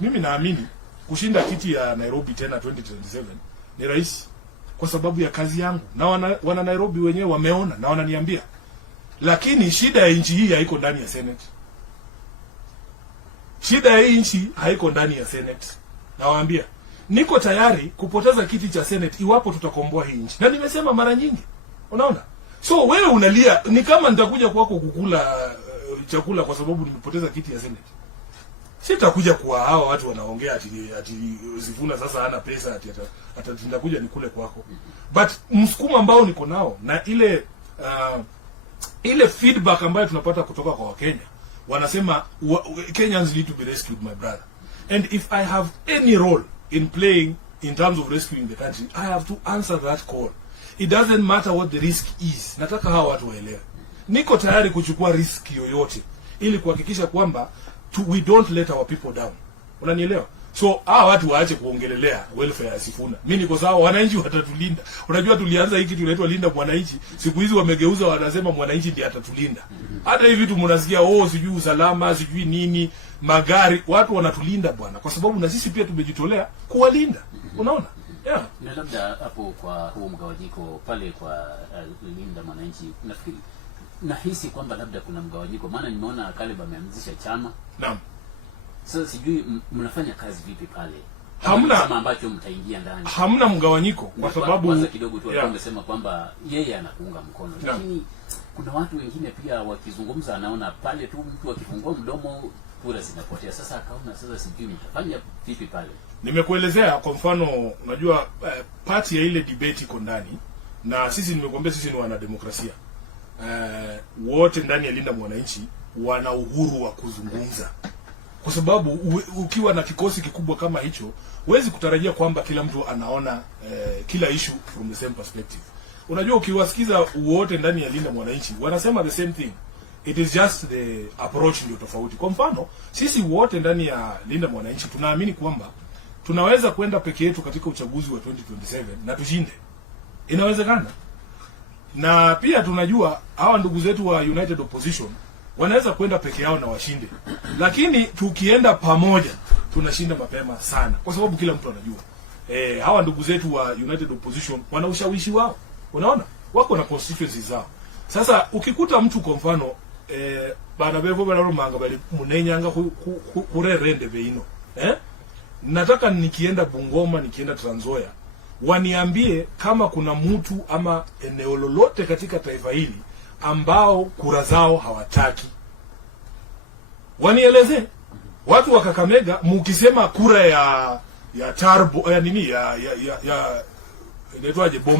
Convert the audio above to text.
Mimi naamini kushinda kiti ya Nairobi tena 2027 ni rahisi kwa sababu ya kazi yangu. Na wana Nairobi wenyewe wameona na wananiambia. Lakini shida ya nchi hii haiko ndani ya Senate. Shida ya nchi haiko ndani ya Senate. Nawaambia, niko tayari kupoteza kiti cha Senate iwapo tutakomboa hii nchi. Na nimesema mara nyingi. Unaona? So wewe unalia ni kama nitakuja kwako kukula chakula kwa sababu nimepoteza kiti ya Senate. Sitakuja kwa hawa watu wanaongea ati Sifuna sasa hana pesa ati nitakuja nikule kwako. But msukumo ambao niko nao na ile feedback ambayo tunapata kutoka kwa Wakenya, wanasema Kenyans need to be rescued, my brother. And if I have any role in playing in terms of rescuing the country, I have to answer that call. It doesn't matter what the risk is. Nataka hawa watu waelewe. Niko tayari kuchukua risk yoyote ili kuhakikisha kwamba we don't let our people down. Unanielewa? So hawa watu waache kuongelelea welfare ya Sifuna. Mimi niko sawa, wananchi watatulinda. Unajua tulianza hiki tunaitwa linda mwananchi. Siku hizi wamegeuza wanasema mwananchi ndiye atatulinda. Hata hivi vitu mnasikia sijui usalama, sijui nini, magari, watu wanatulinda bwana kwa sababu na sisi pia tumejitolea kuwalinda. Unaona? Yeah. Na labda hapo kwa huo mgawanyiko pale kwa linda mwananchi, nafikiri nahisi kwamba labda kuna mgawanyiko, maana nimeona Caleb ameanzisha chama. Naam. Sasa sijui mnafanya kazi vipi pale? Hamna chama ambacho mtaingia ndani. Hamna mgawanyiko kwa sababu kwanza kidogo tu wanasema kwamba yeye anakuunga mkono. Lakini kuna watu wengine pia wakizungumza anaona pale tu mtu akifungua mdomo kura zinapotea. Sasa akaona sasa sijui mtafanya vipi pale. Nimekuelezea kwa mfano, unajua party ya ile debate iko ndani na sisi nimekuambia sisi ni wanademokrasia. Wote ndani ya linda mwananchi wana uhuru wa kuzungumza. Kwa sababu ukiwa na kikosi kikubwa kama hicho, huwezi kutarajia kwamba kila mtu anaona kila issue from the same perspective. Unajua ukiwasikiza wote ndani ya linda mwananchi wanasema the same thing. It is just the approach ndio tofauti. Kwa mfano, sisi wote ndani ya linda mwananchi tunaamini kwamba tunaweza kwenda peke yetu katika uchaguzi wa 2027 na tushinde. Inawezekana. Na pia tunajua hawa ndugu zetu wa United Opposition wanaweza kwenda peke yao na washinde. Lakini tukienda pamoja tunashinda mapema sana kwa sababu kila mtu anajua. Hawa ndugu zetu wa United Opposition wana ushawishi wao. Unaona? Wako na constituencies zao. Sasa ukikuta mtu kwa mfano bana bevo bana romanga bali munenyanga kurerende beino. Nataka nikienda Bungoma, nikienda Trans Nzoia, waniambie kama kuna mtu ama eneo lolote katika taifa hili ambao kura zao hawataki. Wanieleze. Watu wa Kakamega mukisema kura ya Tarbo ya nini ya inaitwaje Bome